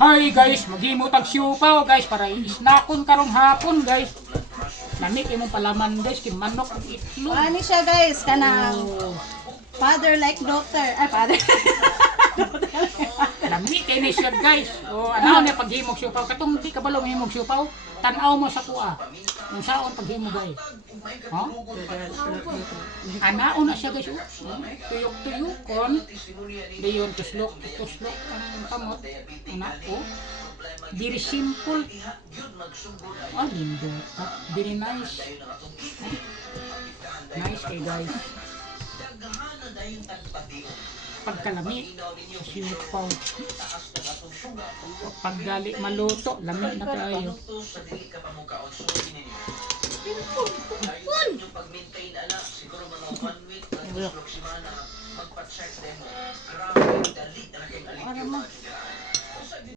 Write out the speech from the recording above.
Hi guys, maghimo tag siupaw guys para isnakon karong hapon guys. Lamig imong palaman guys, kay manok ug itlog. Ano siya guys, kanang Oh, father like daughter. Ay, father. lamig kay ni siya guys. Oh, ano ni paghimog siupaw katong di ka balo mahimog siupaw. Tan-aw mo sa kuha. Kung saon paghimo guys. Ha? Anao na siya guys. Tuyok-tuyokon. Dayon tuslok ang kamot. Anako. Very simple. Oh, lindo. Very nice. Nice kay guys. Pagkalami, siupaw. Paggali maluto, lamig na kayo.